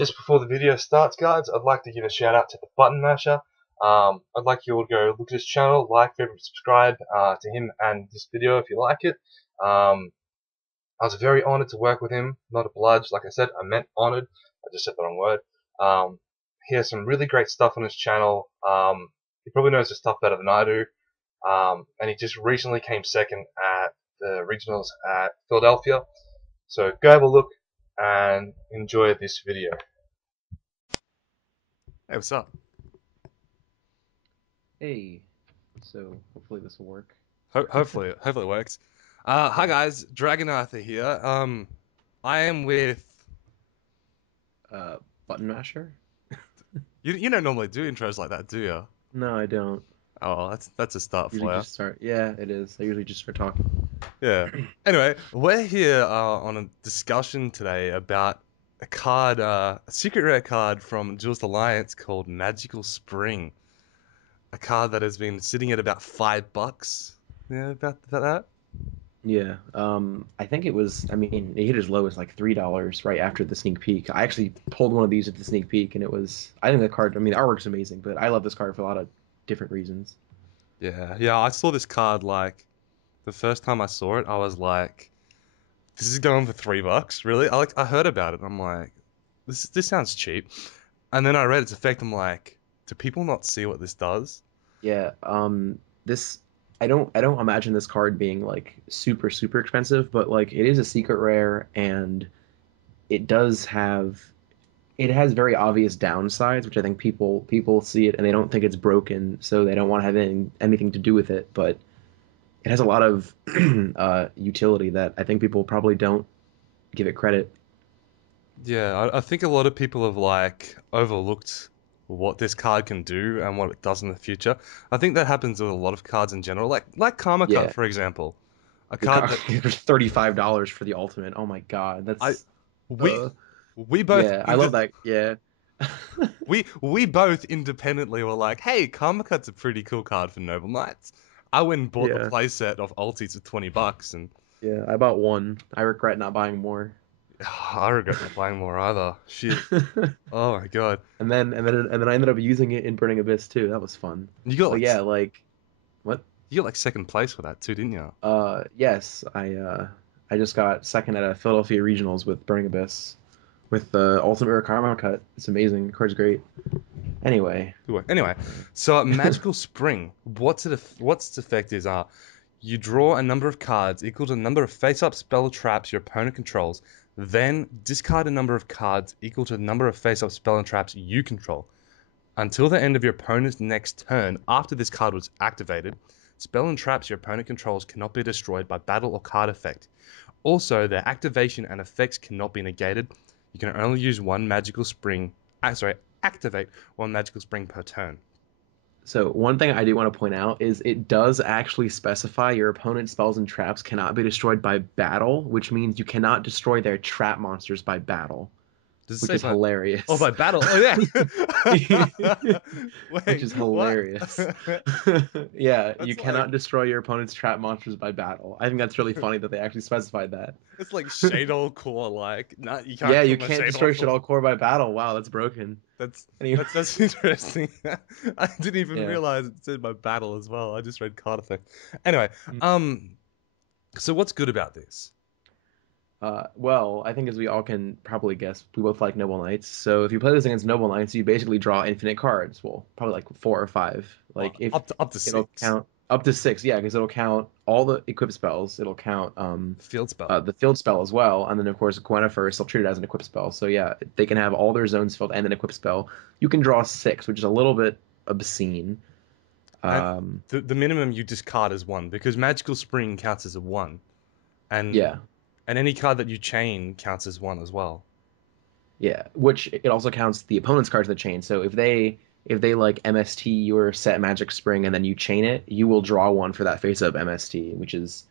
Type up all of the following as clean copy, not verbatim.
Just before the video starts, guys, I'd like to give a shout out to Thebuttonmasher. I'd like you all to go look at his channel, like, favorite, subscribe to him and this video if you like it. I was very honoured to work with him, not a bludge. Like I said, I meant honoured. I just said the wrong word. He has some really great stuff on his channel. He probably knows his stuff better than I do. And he just recently came second at the regionals at Philadelphia. So go have a look and enjoy this video. Hey, what's up? Hey, so hopefully this will work. Hopefully it works. Hi guys, Dragoneither here. I am with. Uh, Button masher? You don't normally do intros like that, do you? No, I don't. Oh, that's a start Usually for you. just start. Yeah, it is. I usually just start talking. Yeah. Anyway, we're here on a discussion today about a card, a secret rare card from Jules Alliance called Magical Spring. A card that has been sitting at about $5. Yeah, about that. Yeah. I think it was. I mean, it hit as low as like $3 right after the sneak peek. I actually pulled one of these at the sneak peek, and it was. I think the card. I mean, the artwork's amazing, but I love this card for a lot of different reasons. Yeah. I saw this card like the first time I saw it, I was like, "This is going for $3, really?" I heard about it. I'm like, "This sounds cheap." And then I read its effect. I'm like, "Do people not see what this does?" Yeah. This. I don't imagine this card being like super expensive, but like it is a secret rare, and it does have it has very obvious downsides, which I think people see it and they don't think it's broken, so they don't want to have anything to do with it. But it has a lot of utility that I think people probably don't give it credit. Yeah, I think a lot of people have like overlooked what this card can do and what it does in the future. I think that happens with a lot of cards in general, like Karma Cut, Yeah, for example. A the card that $35 for the ultimate. Oh my God, I that's we uh we both yeah, I love that. Yeah, we both independently were like, hey, Karma Cut's a pretty cool card for Noble Knights. I went and bought the yeah, playset of Ultis for $20, and yeah. I bought one. I regret not buying more. I regret not buying more either. Shit. Oh my god. And then I ended up using it in Burning Abyss too. That was fun. You got But like yeah, like what? you got like second place for that too, didn't you? Yes, I just got second at a Philadelphia Regionals with Burning Abyss with the Ultimate Rare Karma cut. It's amazing. The card's great. Anyway, Good work. Anyway, so Magical Spring, what's its effect is you draw a number of cards equal to the number of face-up spell traps your opponent controls, then discard a number of cards equal to the number of face-up spell and traps you control. Until the end of your opponent's next turn, after this card was activated, spell and traps your opponent controls cannot be destroyed by battle or card effect. Also, their activation and effects cannot be negated. You can only use one magical spring. Activate one magical spring per turn. so one thing I do want to point out is it does actually specify your opponent's spells and traps cannot be destroyed by battle, which means you cannot destroy their trap monsters by battle, Does it which say is by? Oh, hilarious. by battle. Oh yeah. Which Wait, is what? hilarious. Yeah, you That's like cannot destroy your opponent's trap monsters by battle. I think that's really funny that they actually specified that. it's like Shadow Core. Like, nah, you can't Yeah, kill you my can't Shadow destroy Core. Shadow Core by battle. Wow, that's broken. That's Anyway, that's interesting. I didn't even yeah. realize it said by battle as well. I just read card effect. Anyway, Mm. um, so what's good about this? Well, I think as we all can probably guess, we both like Noble Knights. So if you play this against Noble Knights, you basically draw infinite cards. Well, probably like four or five. Well, Like if up to it'll six. count up to six, yeah, because it'll count all the equip spells. It'll count Field spell. the field spell as well, and then of course Gwennifer still treat it as an equip spell. So yeah, they can have all their zones filled and an equip spell. You can draw six, which is a little bit obscene. And Um, the minimum you discard is one because Magical Spring counts as a one, and yeah, and any card that you chain counts as one as well. yeah. Which it also counts the opponent's cards in the chain. So if they like MST your set Magic Spring and then you chain it, you will draw one for that face up MST, which is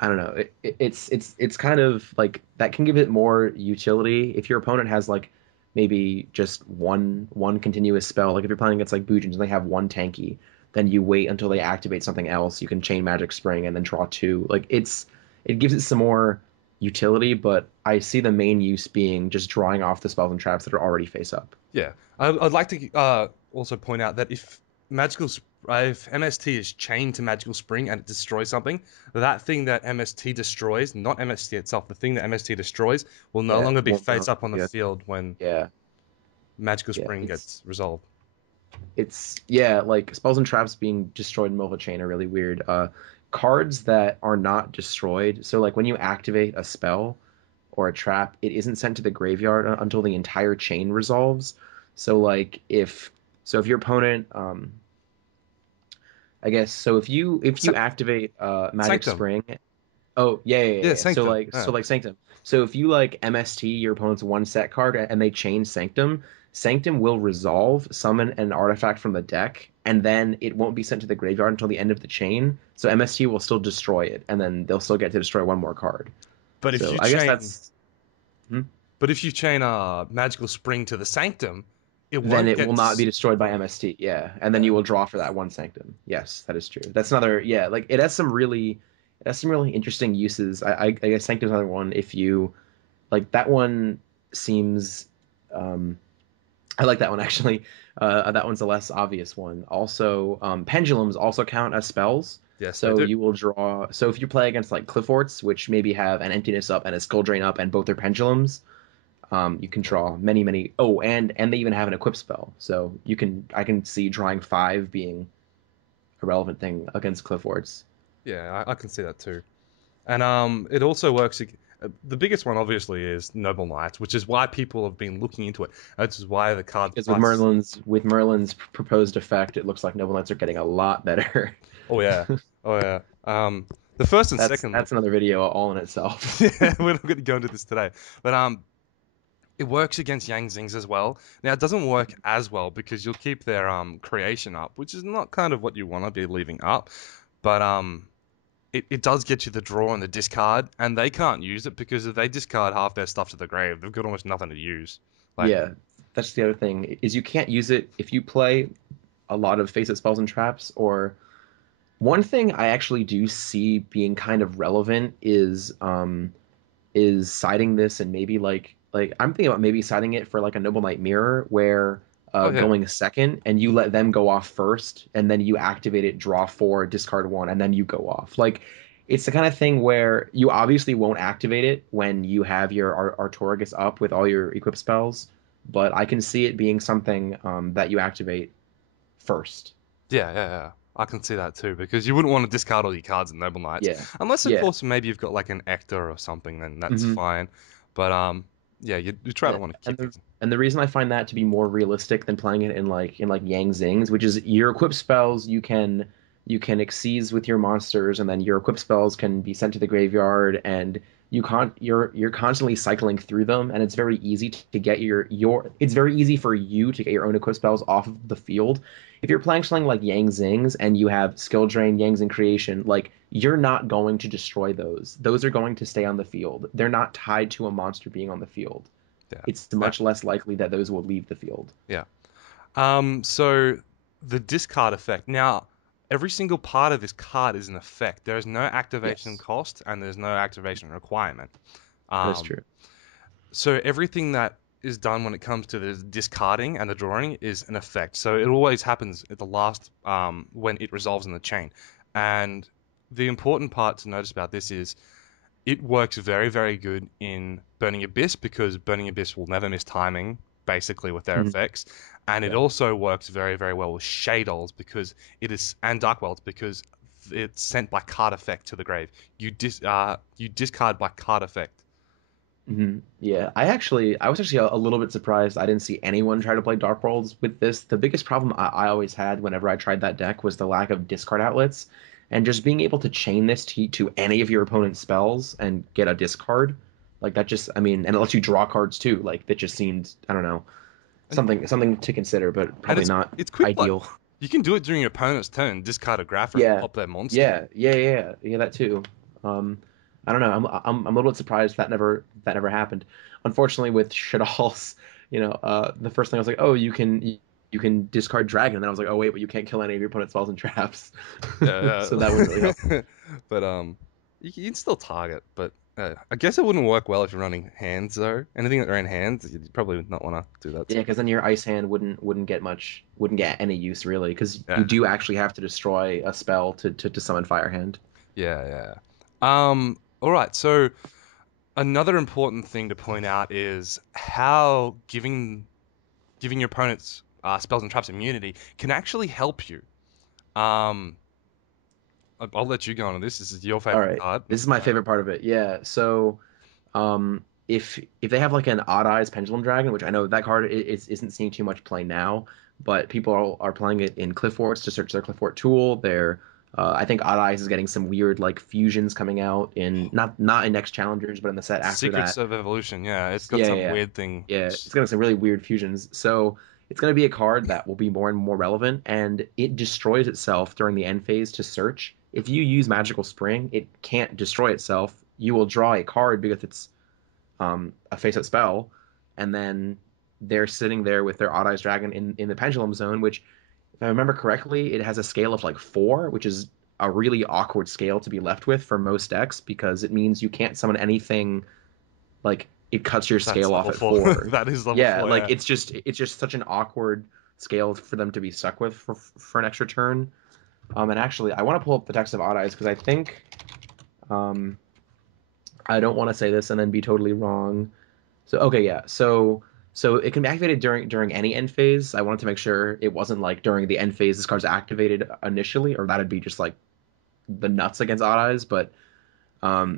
I don't know. It's kind of like that can give it more utility if your opponent has like maybe just one continuous spell. Like if you're playing against like Boojins and they have one tanky, then you wait until they activate something else. You can chain Magic Spring and then draw two. Like it gives it some more utility, but I see the main use being just drawing off the spells and traps that are already face up. Yeah, I'd like to also point out that if MST is chained to Magical Spring and it destroys something, that thing that MST destroys, not MST itself, the thing that MST destroys will no Yeah, longer be well, face no, up on the yeah, field when yeah, Magical yeah. Spring gets resolved. It's yeah, like spells and traps being destroyed in middle of a chain are really weird. Cards that are not destroyed, so like when you activate a spell or a trap, it isn't sent to the graveyard until the entire chain resolves. So like if your opponent I guess so if you Sa- activate Magic Sanctum. Spring. Oh yeah, yeah, yeah, Yeah, yeah. So Sanctum. like Yeah. so like Sanctum. So if you like MST your opponent's one set card and they chain Sanctum, Sanctum will resolve, summon an artifact from the deck, and then it won't be sent to the graveyard until the end of the chain. So MST will still destroy it, and then they'll still get to destroy one more card. But if So you I guess chain, that's hmm? but if you chain a Magical Spring to the Sanctum, it Then won't it get will not be destroyed by destroyed. MST. Yeah, and then Yeah. you will draw for that one Sanctum. Yes, that is true. That's another. Yeah, like it has some really interesting uses. I guess Sanctum's another one. If you like that one seems I like that one actually. That one's a less obvious one. Also, pendulums also count as spells. Yes, they So do. you will draw. So if you play against like Clifforts, which maybe have an emptiness up and a skill drain up, and both are pendulums, you can draw many, many. Oh, and they even have an equip spell. So I can see drawing five being a relevant thing against Clifforts. Yeah, I can see that too. And it also works. The biggest one, obviously, is Noble Knights, which is why people have been looking into it. That's why the card Because price. With Merlin's proposed effect, it looks like Noble Knights are getting a lot better. Oh yeah, oh yeah. The first and second. That's another video all in itself. Yeah, we're not going to go into this today, but it works against Yang Zings as well. Now it doesn't work as well because you'll keep their creation up, which is not kind of what you want to be leaving up, but it does get you the draw and the discard, and they can't use it because if they discard half their stuff to the grave, they've got almost nothing to use. Like, Yeah, that's the other thing is you can't use it if you play a lot of face it spells and traps. Or one thing I actually do see being kind of relevant is siding this and maybe like I'm thinking about maybe siding it for like a Noble Knight Mirror where oh yeah, going second and you let them go off first and then you activate it, draw four, discard one, and then you go off. Like it's the kind of thing where you obviously won't activate it when you have your Artorigus up with all your equip spells, but I can see it being something that you activate first. yeah. I can see that too because you wouldn't want to discard all your cards in Noble Knights, Yeah, unless of yeah, course maybe you've got like an Ector or something, then that's hmm fine. But yeah, you try to yeah. want to And keep the these. and the reason I find that to be more realistic than playing it in like Yang Zings, which is your equip spells you can exceed with your monsters, and then your equip spells can be sent to the graveyard, and you're constantly cycling through them, and it's very easy to get your it's very easy for you to get your own equip spells off of the field. If you're playing something like Yang Zings and you have skill drain, Yang Zing creation, like you're not going to destroy those. Those are going to stay on the field. They're not tied to a monster being on the field. Yeah, It's yeah, much less likely that those will leave the field. yeah. So the discard effect. Now, every single part of this card is an effect. There is no activation Yes, cost and there's no activation requirement. that is Um, true. so everything that is done when it comes to the discarding and the drawing is an effect. So it always happens at the last when it resolves in the chain. And the important part to notice about this is it works very, very good in Burning Abyss because Burning Abyss will never miss timing, basically, with their Mhm. effects. And it Yeah. also works very, very well with Shadows because it is, and Dark Worlds because it's sent by card effect to the grave. You discard by card effect. Yeah, I was actually a little bit surprised. I didn't see anyone try to play Dark Worlds with this. The biggest problem I always had whenever I tried that deck was the lack of discard outlets, and just being able to chain this to any of your opponent's spells and get a discard. Like that just, I mean, and it lets you draw cards too. Like that just seemed, I don't know, And something to consider, but and probably not it's quick play. ideal. You can do it during your opponent's turn, discard a Grapher and Yeah, pop their monster. yeah, that too. Um, I don't know. I'm a little bit surprised that never happened. Unfortunately, with Shadal's, the first thing I was like, oh, you can discard Dragon, and then I was like, oh wait, but you can't kill any of your opponent's spells and traps. So that wouldn't really help. But you can still target, but I guess it wouldn't work well if you're running hands though. Anything that are in hands, you'd probably not want to do that. Yeah, because then your ice hand wouldn't get any use really, because you Yeah, do actually have to destroy a spell to summon Fire Hand. yeah, yeah. All right. So another important thing to point out is how giving your opponents spells and traps immunity can actually help you. Um, I'll let you go on this. This is your All favorite right, card. this is my favorite part of it. Yeah, so if they have like an Odd Eyes Pendulum Dragon, which I know that card isn't seeing too much play now, but people are playing it in Cliff Forts to search their Cliff Fort tool. I think Odd Eyes is getting some weird like fusions coming out in not in next challengers, but in the set after Secrets that. of Evolution. Yeah, it's got Yeah, yeah, some yeah. weird thing. Yeah, it's getting some really weird fusions. So it's going to be a card that will be more and more relevant, and it destroys itself during the end phase to search. If you use Magical Spring, it can't destroy itself. You will draw a card because it's a face-up spell, and then they're sitting there with their Odd Eyes Dragon in the Pendulum Zone, which, if I remember correctly, it has a scale of like 4, which is a really awkward scale to be left with for most decks because it means you can't summon anything like it cuts your That's scale off level at four. 4. That is level Yeah, four. like Yeah. it's just such an awkward scale for them to be stuck with for an extra turn. And actually, I want to pull up the text of Odd Eyes because I think um, I don't want to say this and then be totally wrong. So okay, yeah. So it can be activated during any end phase. I wanted to make sure it wasn't like during the end phase this card's activated initially, or that'd be just like the nuts against Odd Eyes. But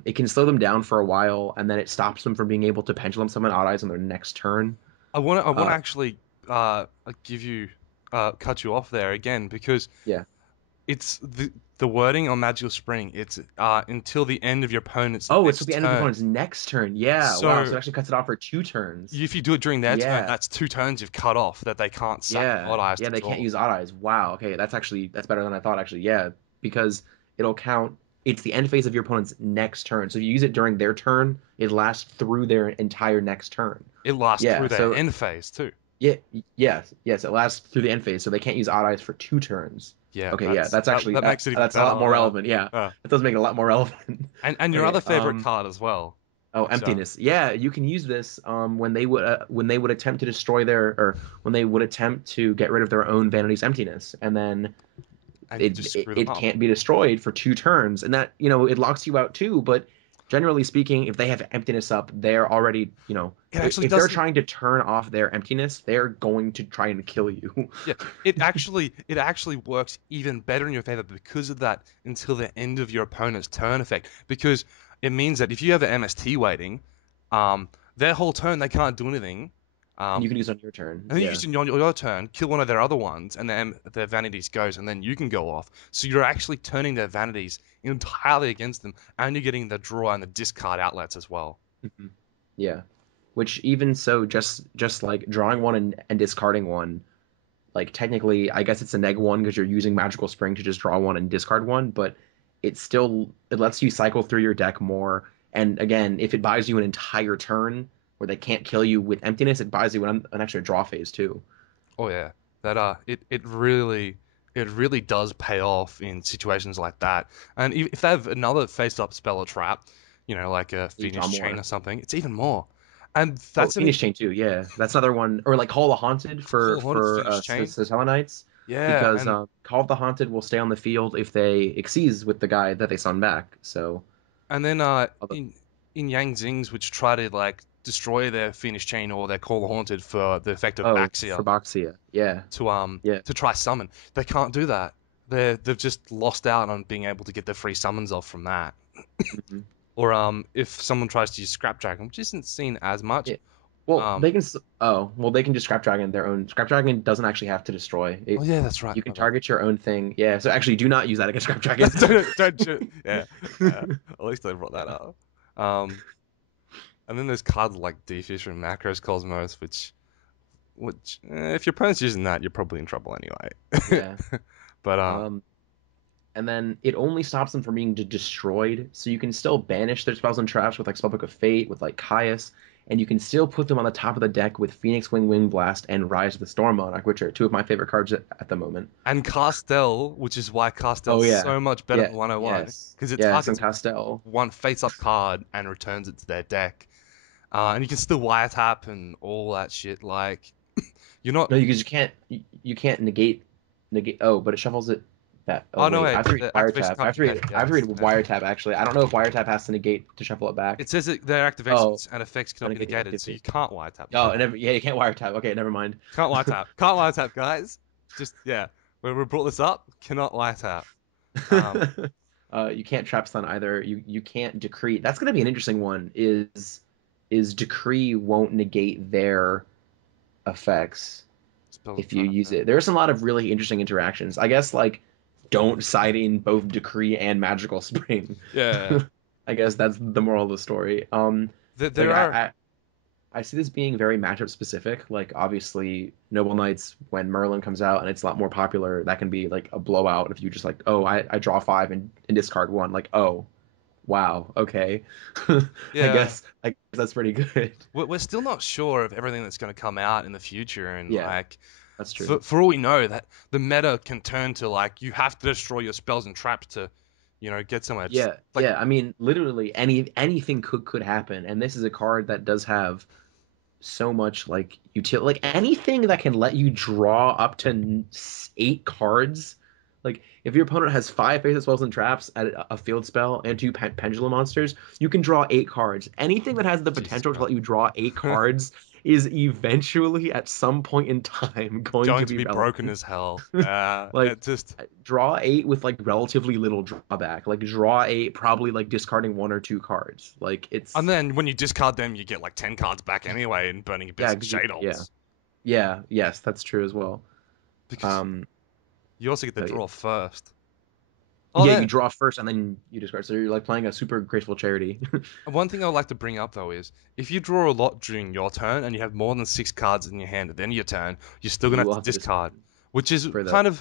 it can slow them down for a while, and then it stops them from being able to pendulum summon Odd Eyes on their next turn. I want to Uh, actually give you cut you off there again because yeah. it's the wording on Magical Spring. It's until the end of your opponent's Oh, it's at next the end of the turn. opponent's next turn. Yeah. Wow. So So it actually cuts it off for 2 turns. if you do it during their turn, Yeah. that's 2 turns you've cut off that they can't sack Yeah. Odd Eyes Yeah. to They can't draw. use Odd Eyes. Wow. Okay. That's better than I thought. Actually. Yeah. Because it'll count. It's the end phase of your opponent's next turn. So if you use it during their turn, it lasts through their entire next turn. It lasts Yeah. through their So end phase too. yeah. Yes. It lasts through the end phase. So they can't use Odd Eyes for 2 turns. Yeah, Okay. Yeah. That's actually that makes it even that's a better. lot more Yeah. relevant. Yeah. Yeah. That does make it a lot more relevant. And your Okay. other favorite card as well. Oh, So emptiness. Yeah, you can use this when they would attempt to destroy their or when they would attempt to get rid of their own vanity's emptiness, and then and you it just it, screw them it up. can't be destroyed for 2 turns, and that it locks you out too. But generally speaking, if they have emptiness up, they're already It actually if they're doesn't. trying to turn off their emptiness, they're going to try and kill you. Yeah, it actually works even better in your favor because of that until the end of your opponent's turn effect. Because it means that if you have an MST waiting, their whole turn they can't do anything. And you Um, can use it on your turn. and then you Yeah. just on your turn kill one of their other ones, and then their vanities goes, and then you can go off. So you're actually turning their vanities entirely against them, and you're getting the draw and the discard outlets as well. Mhm. Yeah. Which even so, just like drawing one and discarding one, like technically I guess it's a -1 because you're using magical spring to just draw one and discard one, but it lets you cycle through your deck more. And again, if it buys you an entire turn where they can't kill you with emptiness, it buys you an extra draw phase too. Oh yeah, that it really does pay off in situations like that. And if they have another face-up spell or trap, like a You draw Phoenix Chain more. or something, it's even more. And Oh, that's Phoenix Chain too, yeah. That's another one. Or like Call of the Haunted Call for of Haunted for Phoenix Chain. Selenites, Yeah, because and Call of the Haunted will stay on the field if they exceeds with the guy that they summon back. So then although- in Yang Zings, which try to like destroy their Phoenix Chain or their Call of Haunted for the effect of oh, Baxia for Boxia, yeah, yeah. to try summon, they can't do that. They've just lost out on being able to get their free summons off from that. Mhm. Or if someone tries to use Scrap Dragon, which isn't seen as much. Yeah. Well, Um, they can. Well, they can just Scrap Dragon their own. Scrap Dragon doesn't actually have to destroy oh it. yeah, that's right. You can My bad. target your own thing. Yeah. So actually, do not use that against Scrap Dragon. Yeah, yeah. At least I brought that up. Um, and then there's cards like D-Fish and Macros Cosmos, which if your opponent's using that, you're probably in trouble anyway. Yeah. But Um, and then it only stops them from being destroyed. So you can still banish their spells and traps with like Spellbook of Fate, with like Caius, and you can still put them on the top of the deck with Phoenix Wing, Wing Blast, and Rise of the Storm Monarch, which are two of my favorite cards at the moment. And Castel, which is why Oh Castel's yeah, so much better yeah, than 101, yes, because it yes, and targets Castel. one face-up card and returns it to their deck. And you can still wiretap and all that shit. Like, you're not. No, because you can't negate. Oh, but it shuffles it back. Oh Oh no, wait, I wait. have to read The activation wiretap. card. Yeah, I have to read yeah. wiretap actually. I don't know if wiretap has to negate to shuffle it back. It says that their Oh, activations and effects I cannot be negate the negated, so you activity. can't wiretap them. Oh, and yeah, you can't wiretap. Okay, never mind. Can't wiretap. Can't wiretap, guys. Just yeah. When we brought this up, cannot wiretap. You can't trap stun either. You can't decree. That's gonna be an interesting one. Is decree won't negate their effects Spells if you trap. use it. There's a lot of really interesting interactions. I guess like don't side in both decree and magical spring. Yeah. I guess that's the moral of the story. Like There are. I see this being very matchup specific. Like obviously Noble Knights when Merlin comes out and it's a lot more popular, that can be like a blowout if you just like, oh, I draw five and discard one. Like, oh, wow, okay. Yeah. I guess that's pretty good. We're still not sure of everything that's going to come out in the future, and Yeah, like, that's true. for all we know, that the meta can turn to like you have to destroy your spells and traps to, get somewhere. It's Yeah, like yeah. I mean, literally anything could happen, and this is a card that does have so much like utility. Like anything that can let you draw up to 8 cards. Like if your opponent has 5 face spells and traps, a field spell, and 2 pendulum monsters, you can draw 8 cards. Anything that has the Jesus potential to let Christ. you draw 8 cards is eventually at some point in time going Going to to be be broken relevant. as hell. Like It just draw 8 with like relatively little drawback. Like draw 8, probably like discarding 1 or 2 cards. Like and it's then when you discard them, you get like 10 cards back anyway in Burning Abyss yeah, and 'cause you, yeah, Shadows. yeah, yes, that's true as well. Because Um, you also get the but draw first. Oh, yeah, you then draw first and then you discard. So you're like playing a super graceful charity. one thing I would like to bring up though is if you draw a lot during your turn and you have more than 6 cards in your hand at the end of your turn, you're still gonna You have will to have to discard, discard which is for kind of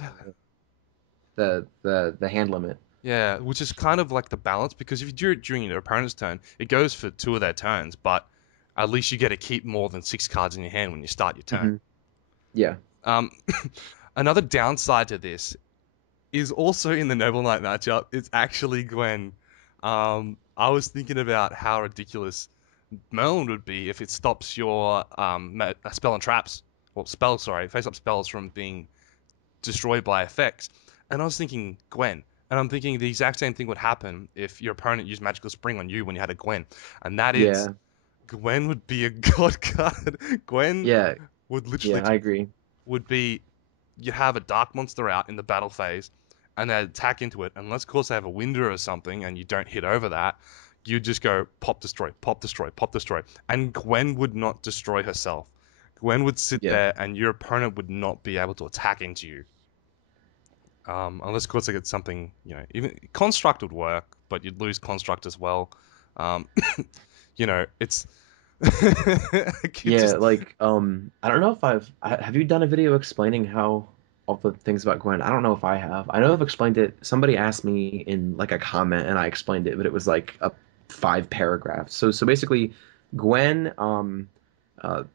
the hand limit. yeah, which is kind of like the balance because if you do it during your opponent's turn, it goes for 2 of their turns, but at least you get to keep more than 6 cards in your hand when you start your turn. Yeah, Um, another downside to this is also in the Noble Knight matchup. It's actually Gwen. I was thinking about how ridiculous Merlin would be if it stops your spell and traps, or spells, sorry, face-up spells from being destroyed by effects. And I was thinking Gwen. And I'm thinking the exact same thing would happen if your opponent used Magical Spring on you when you had a Gwen. And that is, yeah, Gwen would be a god card. Gwen yeah, would literally yeah. I agree. would be you have a dark monster out in the battle phase and they attack into it, unless of course they have a window or something and you don't hit over that, you just go pop destroy, pop destroy, pop destroy. And Gwen would not destroy herself. Gwen would sit Yeah, there and your opponent would not be able to attack into you. Unless of course they get something, even construct would work, but you'd lose construct as well. Um, it's it yeah. just Like I don't know if have you done a video explaining how all the things about Gwen? I don't know if I have. I know I've explained it. Somebody asked me in like a comment and I explained it, but it was like a 5 paragraphs. So basically, Gwen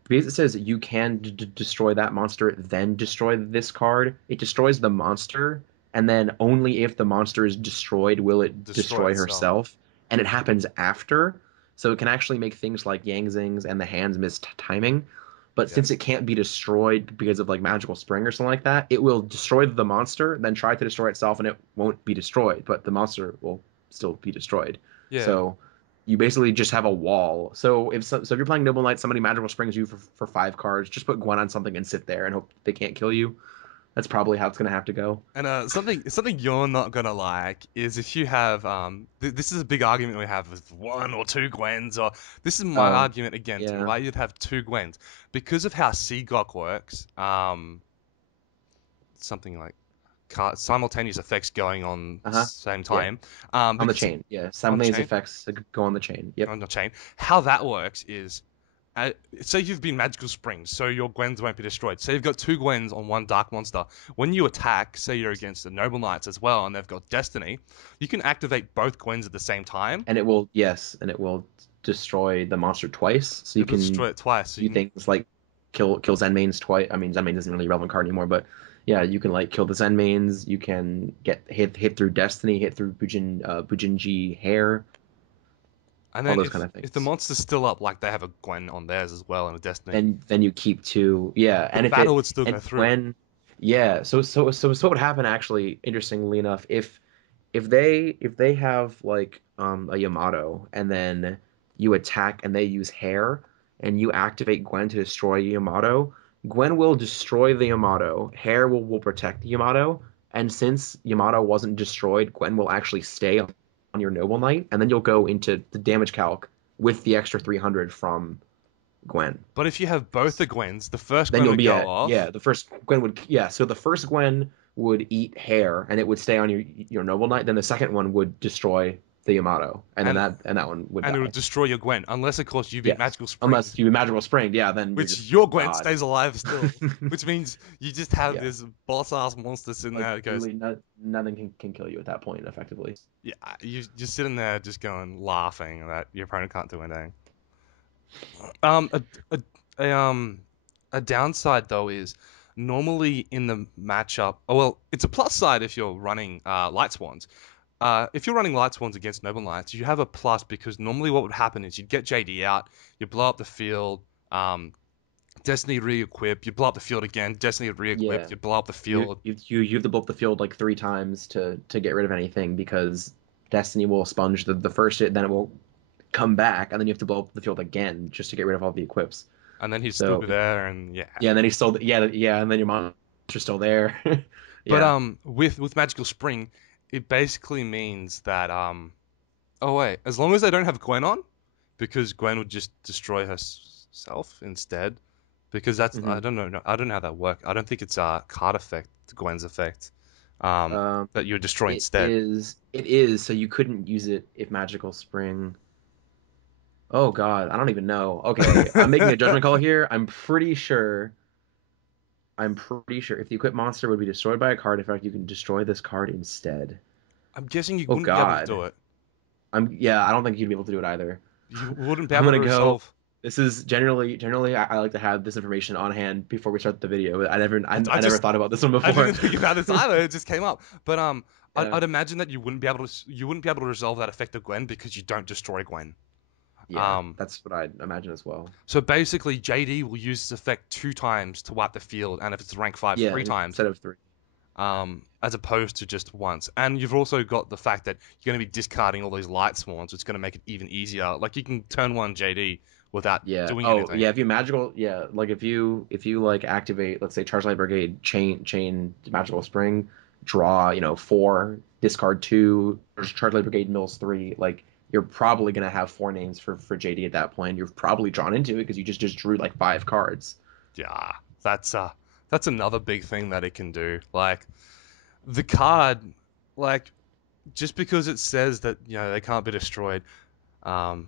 because it says you can destroy that monster, then destroy this card. It destroys the monster, and then only if the monster is destroyed will it destroy destroy itself. herself. And it happens after, so it can actually make things like Yang Zings and the hands miss timing. But since Yes. it can't be destroyed because of like magical spring or something like that, it will destroy the monster, then try to destroy itself, and it won't be destroyed, but the monster will still be destroyed. Yeah. So you basically just have a wall. So if you're playing Noble Knight, somebody magical springs you for 5 cards, just put Gwen on something and sit there and hope they can't kill you. That's probably how it's gonna have to go. And something you're not gonna like is if you have this is a big argument we have with 1 or 2 Gwens, or this is my Oh, argument again to yeah. why you'd have 2 Gwens because of how Seagock works. Something like simultaneous effects going on Uh-huh. same Yeah. time. On the Because chain. Yeah. on the Simultaneous chain, effects go on the chain. Yep. on the chain, how that works is say you've been Magical Springs, so your Gwens won't be destroyed. Say you've got 2 Gwens on one Dark Monster. When you attack, say you're against the Noble Knights as well, and they've got Destiny, you can activate both Gwens at the same time. And it will, yes, and it will destroy the monster twice, so you Able to can destroy it twice. So do things like kill Zenmaines twice. I mean, Zenmaines isn't really a relevant card anymore, but yeah, you can like kill the Zenmaines. You can get hit through Destiny, hit through Bujinji Hair, and all then those kind of if the things. monster's still up, like they have a Gwen on theirs as well and a Destiny, Then you keep two. Yeah, the and if battle it would still go and through. when yeah, so what would happen actually, interestingly enough, if they have like a Yamato and then you attack and they use Hair and you activate Gwen to destroy Yamato, Gwen will destroy the Yamato. Hair will protect the Yamato, and since Yamato wasn't destroyed, Gwen will actually stay on your Noble Knight, and then you'll go into the damage calc with the extra 300 from Gwen. But if you have both the Gwens, the first Then Gwen you'll would be go at off, the first Gwen would so the first Gwen would eat Hair and it would stay on your Noble Knight. Then the second one would destroy the Yamato, and then and that one would and it would die. destroy your Gwen, unless of course you beat Yes, Magical Spring, unless you magical spring, yeah, then you're which just your Gwen God. stays alive still. Which means you just have Yeah, this boss ass monster sitting like there that goes, literally nothing can kill you at that point effectively. yeah, you just sitting there just going laughing that your opponent can't do anything. Um, a, a, a downside though is normally in the matchup. Oh well, it's a plus side if you're running Light Swans. If you're running Light Swans against Noble Knights, you have a plus because normally what would happen is you'd get JD out, you blow up the field, Destiny re-equip, you blow up the field again, Destiny re-equip, Yeah, you blow up the you field, you you have to blow up the field like 3 times to get rid of anything because Destiny will sponge the first hit, then it will come back, and then you have to blow up the field again just to get rid of all the equips. and then he'd still So be there, and yeah. yeah, and then he's still and then your monster's still there. But Yeah, with Magical Spring, it basically means that oh wait, as long as they don't have Gwen on, because Gwen would just destroy herself instead. Because that's hmm I don't know how that works. I don't think it's a card effect, Gwen's effect, um, that you would destroy it instead. is it is so you couldn't use it if Magical Spring. Oh God, I don't even know. Okay, I'm making a judgment call here. I'm pretty sure if the equipped monster would be destroyed by a card effect, you can destroy this card instead. I'm guessing you Oh wouldn't be able to God, do it. I don't think you'd be able to do it either. You wouldn't be I'm able to gonna go. resolve. This is generally I like to have this information on hand before we start the video. I I never just thought about this one I before. didn't think about this either. It just came up. But Yeah, I'd imagine that you wouldn't be able to resolve that effect of Gwen because you don't destroy Gwen. yeah, Um, that's what I'd imagine as well. so basically JD will use this effect 2 times to wipe the field, and if it's rank 5, Yeah, 3 times. instead of three. As opposed to just once. And you've also got the fact that you're going to be discarding all these light swans, which is going to make it even easier. Like you can turn one JD without Yeah. doing Oh, anything. yeah. If you magical, yeah. Like if you like activate, let's say Charge Light Brigade, chain magical spring, draw, 4, discard 2, Charge Light Brigade mills 3. Like you're probably gonna have 4 names for JD at that point. You've probably drawn into it because you just drew like 5 cards. Yeah, that's another big thing that it can do. Like the card, like just because it says that they can't be destroyed, um,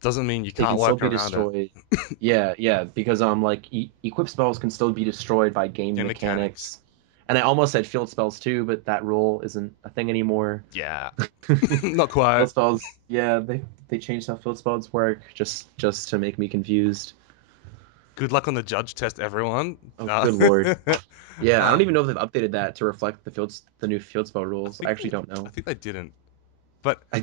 doesn't mean you They can can't still work be around it. destroyed. Yeah, yeah, because like equip spells can still be destroyed by game Game mechanics. mechanics. And I almost said field spells too, but that rule isn't a thing anymore. Yeah, not quite. Field spells, yeah, they changed how field spells work just to make me confused. Good luck on the judge test, everyone. Oh, good lord. Yeah, I don't even Um, know if they've updated that to reflect the new field spell I rules. I think actually don't I know. think they didn't, but I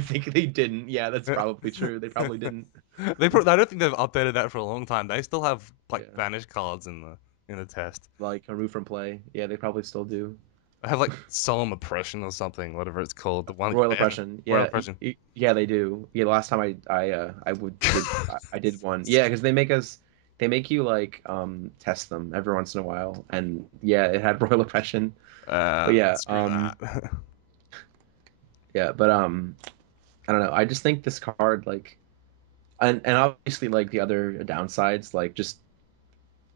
think they didn't. Yeah, that's I probably true. They probably didn't. I don't think they've updated that for a long time. They still have like Yeah, banished cards in the test. like remove from play. Yeah, they probably still do. I have like solemn oppression or something, whatever it's called. The one Royal ban oppression. royal Yeah, oppression. yeah, they do. Yeah, last time I did one. Yeah, because they make you like test them every once in a while, and yeah, it had royal oppression. But yeah, Screw that. yeah, but I don't know. I just think this card like, and obviously like the other downsides, like just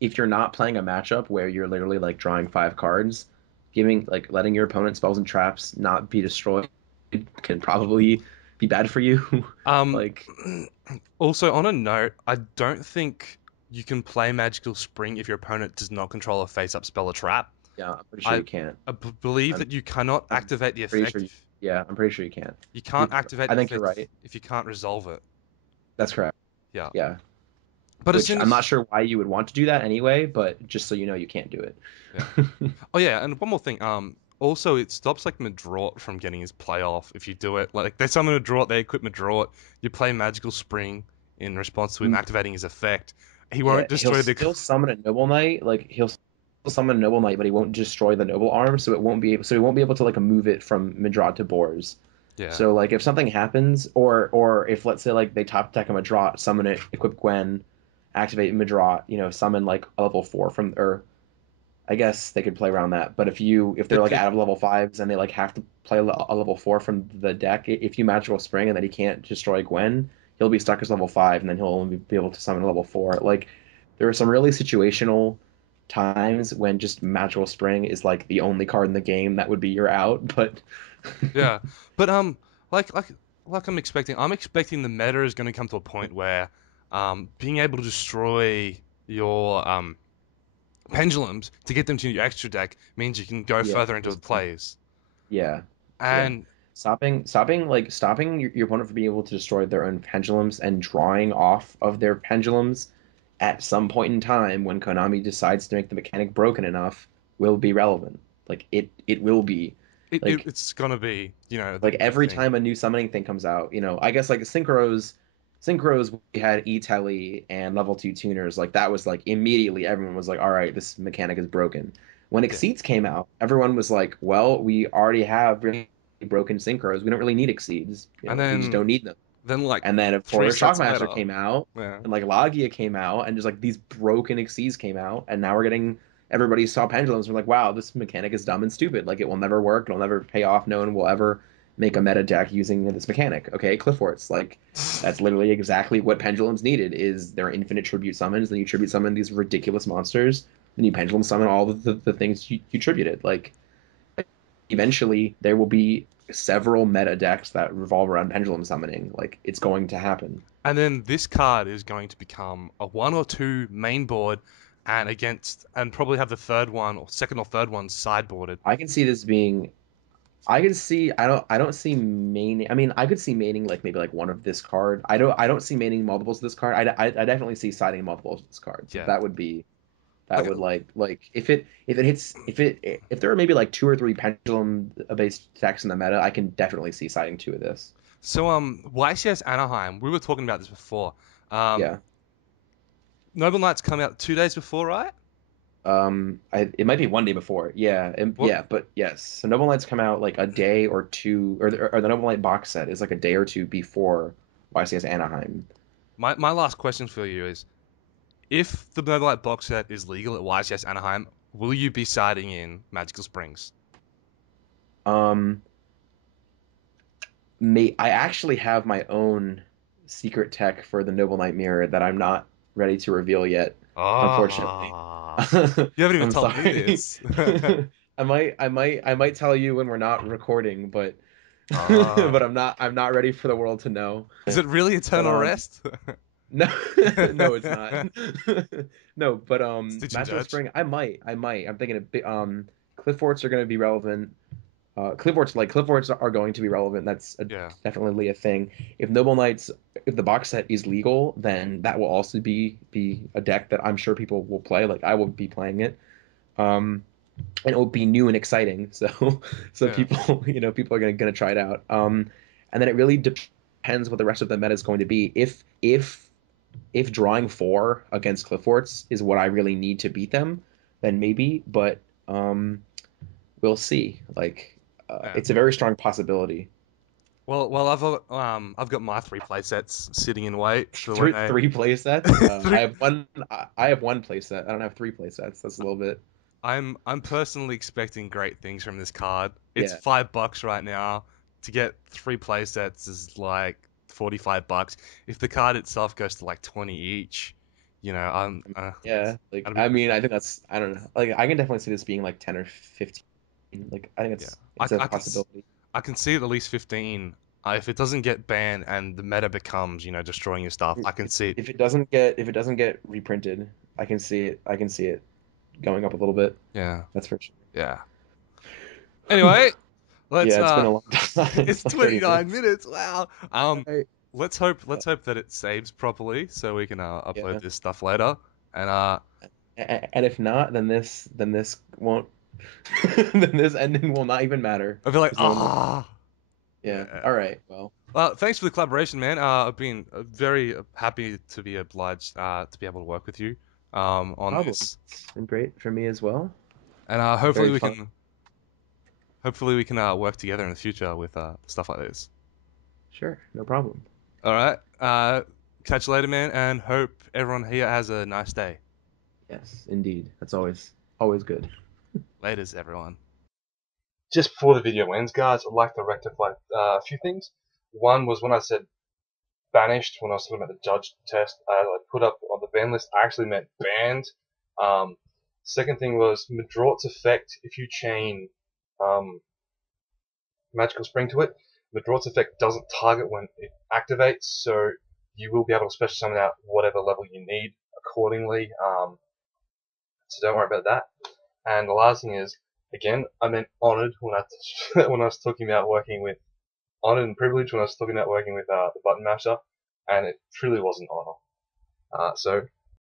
if you're not playing a matchup where you're literally like drawing 5 cards, letting your opponent spells and traps not be destroyed can probably be bad for you. Um, Like, also on a note, I don't think you can play Magical Spring if your opponent does not control a face-up spell or trap. yeah, I'm pretty sure I, you can't. believe I'm that you cannot I'm activate the pretty effect. sure yeah, I'm pretty sure you can't. You can't activate I the think you're effect right. if you can't resolve it. That's correct. Yeah. Yeah. But as Which soon I'm as not sure why you would want to do that anyway, but just so you know, you can't do it. yeah. Oh yeah, and one more thing. Also it stops like Madrot from getting his play off if you do it. Like they summon a Madrot, they equip Madrot, you play Magical Spring in response to him activating his effect. He Yeah, won't destroy the he'll summon a Noble Knight, like he'll summon a Noble Knight, but he won't destroy the Noble Arm, so he won't be able to like move it from Midrad to Bors. Yeah. So like if something happens, or if let's say like they top deck a Midrad, summon it, equip Gwen, activate Midrad, summon like a level 4 from, or I guess they could play around that. But if They they're like could out of level 5s and they like have to play a level 4 from the deck, if you Magical Spring and then he can't destroy Gwen, he'll be stuck as level 5 and then he'll only be able to summon a level 4. Like there are some really situational times when just Magical Spring is like the only card in the game that would be your out, but yeah. But like like I'm expecting the meta is gonna come to a point where being able to destroy your pendulums to get them to your extra deck means you can go yeah, further into the plays. yeah, yeah. And Stopping your opponent from being able to destroy their own pendulums and drawing off of their pendulums at some point in time when Konami decides to make the mechanic broken enough will be relevant. Like it will be. Like it's gonna be, like the every thing. time a new summoning thing comes out, I guess like Synchros we had E-Telly and level 2 tuners, like that was like immediately everyone was like, all right, this mechanic is broken. When Yeah. Exceeds came out, everyone was like, well, we already have really broken Synchros. We don't really need Exceeds. And We just don't need them. then like And then of three course sets Shockmaster later. came out Yeah. and like Logia came out and just like these broken Exceeds came out and now we're getting everybody saw pendulums. We're like, wow, this mechanic is dumb and stupid. Like it will never work. It'll never pay off. No one will ever make a meta deck using this mechanic. Okay, Clifford's like that's literally exactly what pendulums needed. Is there infinite tribute summons? Then you tribute summon these ridiculous monsters. Then you pendulum summon all the things you tributed. Like eventually there will be several meta decks that revolve around pendulum summoning. Like it's going to happen. And then this card is going to become a 1 or 2 main board and probably have the third one or second or third one sideboarded. I can see this being. I can see. I don't see main. I mean, I could see maining like maybe like one of this card. I don't see maining multiples of this card. I definitely see siding multiples of this card. So Yeah. that would be. That Okay. would like if there are maybe like 2 or 3 pendulum based decks in the meta, I can definitely see siding 2 of this. So YCS Anaheim, we were talking about this before. Yeah. Noble Knights come out 2 days before, right? It might be 1 day before. Yeah, yeah, but yes. So Noble Knights come out like a day or two, or the Noble Knight box set is like a day or two before YCS Anaheim. My last question for you is, if the Noble Knight box set is legal at YCS Anaheim, will you be siding in Magical Springs? I actually have my own secret tech for the Noble Knight mirror that I'm not ready to reveal yet, unfortunately. You haven't even I'm told me sorry. this. I might tell you when we're not recording, but Ah. but I'm not ready for the world to know. Is it really But Eternal Rest? no, no, it's not. No, but Stitch and Magical Judge? Spring, I might. I'm thinking a bit. Cliff Forts are going to be relevant. Cliff Forts are going to be relevant. That's Yeah. definitely a thing. If Noble Knights, if the box set is legal, then that will also be a deck that I'm sure people will play. Like I will be playing it. And it will be new and exciting. So Yeah. people, people are gonna try it out. And then it really depends what the rest of the meta is going to be. If drawing 4 against Cliff Forts is what I really need to beat them, then maybe. But we'll see. Like Yeah. it's a very strong possibility. Well, I've got my 3 play sets sitting in wait for Three, when they... three play sets. Three- I have one. I have one play set. I don't have 3 play sets. That's a little bit. I'm personally expecting great things from this card. It's Yeah. $5 right now. To get 3 play sets is like $45. If the card itself goes to like 20 each, I'm Yeah. Like I'd be I pretty- mean, I think that's. I don't know. Like I can definitely see this being like 10 or 15. Like I think it's a possibility. I can see it at least 15. If it doesn't get banned and the meta becomes, destroying your stuff, I can see it. If it doesn't get reprinted, I can see it. I can see it going up a little bit. Yeah, That's for sure. yeah. Anyway, let's Yeah, it's been a long time. it's like 30 29 minutes. Wow. Alright. let's hope that it saves properly so we can upload Yeah. this stuff later. And And if not, then this won't then this ending will not even matter I'll be like, because no one will. ah. Yeah. Yeah. All right. Well, Well, thanks for the collaboration, man. I've been very happy to be obliged to be able to work with you no on problem. this, It's been great for me as well. and Very fun. hopefully we can work together in the future with stuff like this. Sure. No problem. All right. Catch you later, man, and hope everyone here has a nice day. Yes, indeed. That's always good. Laters, everyone. Just before the video ends, guys, I'd like to rectify a few things. One was when I said banished, when I was talking about the judge test, I put up on the ban list, I actually meant banned. Second thing was Madrought's effect, if you chain Magical Spring to it, Madrought's effect doesn't target when it activates, so you will be able to special summon out whatever level you need accordingly. So don't worry about that. And the last thing is, again, I meant honored when I when I was talking about working with honored and privileged when I was talking about working with the Button Masher, and it truly wasn't honor. So